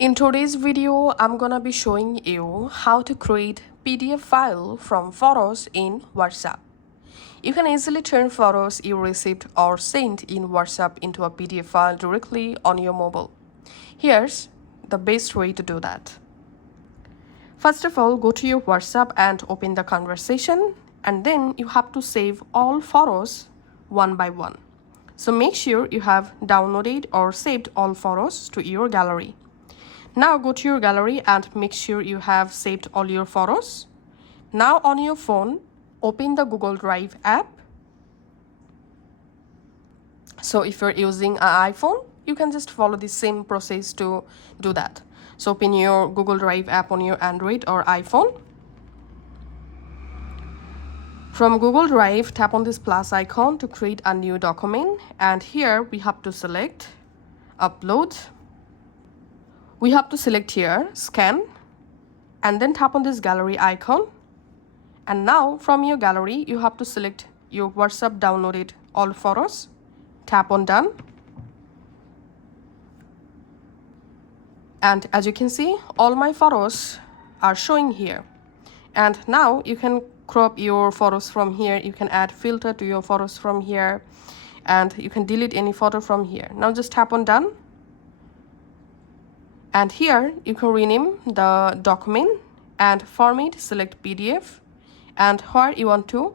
In today's video, I'm gonna be showing you how to create PDF file from photos in WhatsApp. You can easily turn photos you received or sent in WhatsApp into a PDF file directly on your mobile. Here's the best way to do that. First of all, go to your WhatsApp and open the conversation, and then you have to save all photos one by one. So make sure you have downloaded or saved all photos to your gallery. Now go to your gallery and make sure you have saved all your photos. Now on your phone, open the Google Drive app. So if you're using an iPhone, you can just follow the same process to do that. So open your Google Drive app on your Android or iPhone. From Google Drive, tap on this plus icon to create a new document. And here we have to select Upload. We have to select here Scan, and then tap on this gallery icon. And now from your gallery, you have to select your WhatsApp downloaded all photos. Tap on Done. And as you can see, all my photos are showing here. And now you can crop your photos from here. You can add filter to your photos from here. And you can delete any photo from here. Now just tap on Done. And here you can rename the document and format, select PDF, and where you want to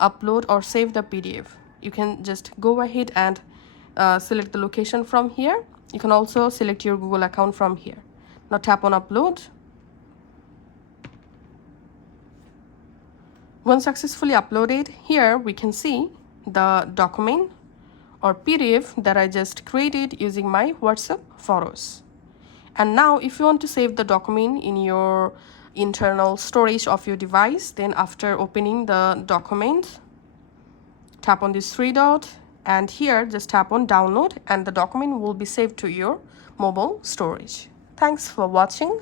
upload or save the PDF. You can just go ahead and select the location from here. You can also select your Google account from here. Now tap on Upload. Once successfully uploaded, here we can see the document or PDF that I just created using my WhatsApp photos. And now if you want to save the document in your internal storage of your device, then after opening the document, tap on this three dot, and here just tap on Download, and the document will be saved to your mobile storage. Thanks for watching.